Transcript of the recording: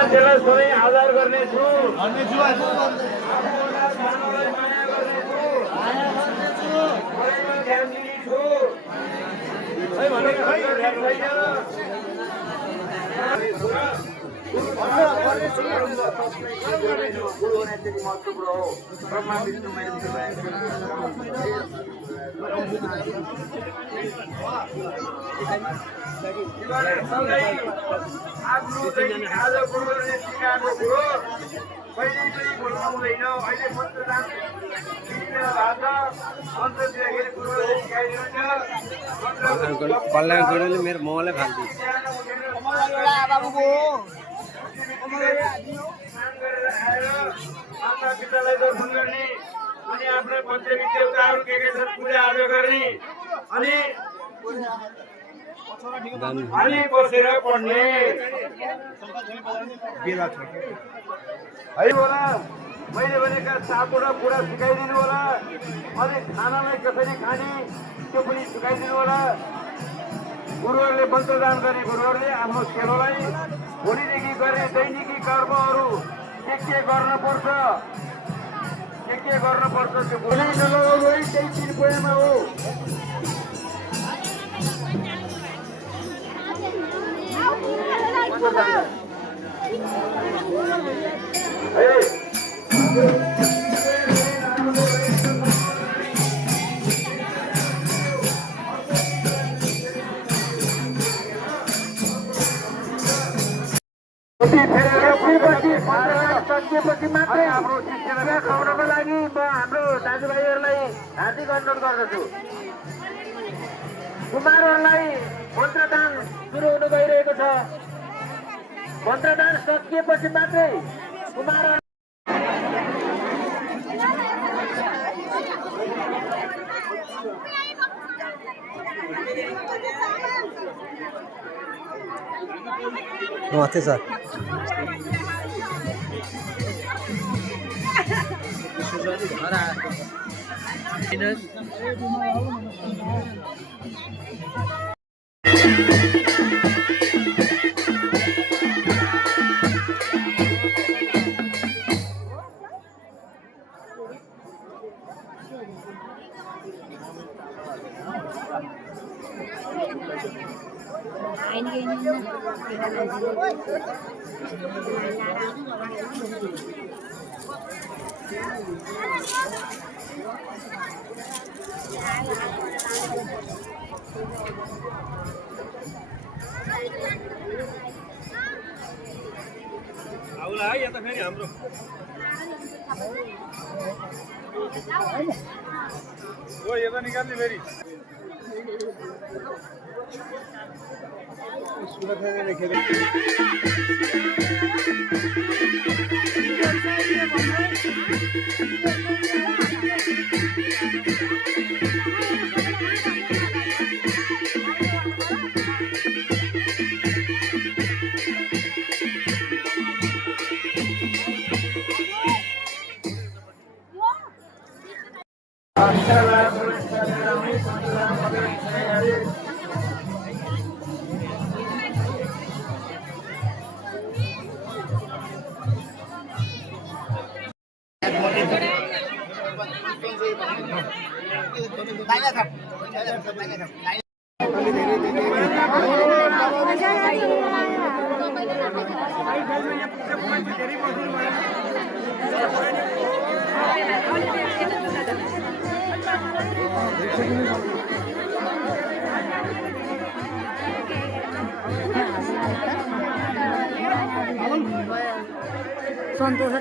आधार गर्नेछु कल्याण गुरुले मेरो मोबाइलै फाल्दियो पितालाई दर्शन गर्ने अनि आफ्ना पञ्चमी देवताहरू के छन् पूजा आजा गर्ने अनि बसेर पढ्ने है होला। मैले भनेका 7वटा कुरा सिकाइदिनु होला। अनि खानालाई कसरी खाने त्यो पनि सिकाइदिनु होला। गुरुहरूले मन्त्रदान गर्ने गुरुहरूले आफ्नो सेवालाई भोलिदेखि गर्ने दैनिकी कर्महरू के गर्नुपर्छ त्यो भोलि नलगाउनु है, त्यही तिरपोयामा हो। मात्रै हाम्रो शिक्षालाई खुवाउनको लागि म हाम्रो दाजुभाइहरूलाई हार्दिक अनुरोध गर्दछु। कुमारहरूलाई मन्त्रदान सुरु हुनु गइरहेको छ। मन्त्रदान सकिएपछि मात्रै कुमार नमस्ते सर। आउला है या त फेरि हाम्रो ओ यो त निकाल्ने फेरि सुरक्षा लेखेर संतोष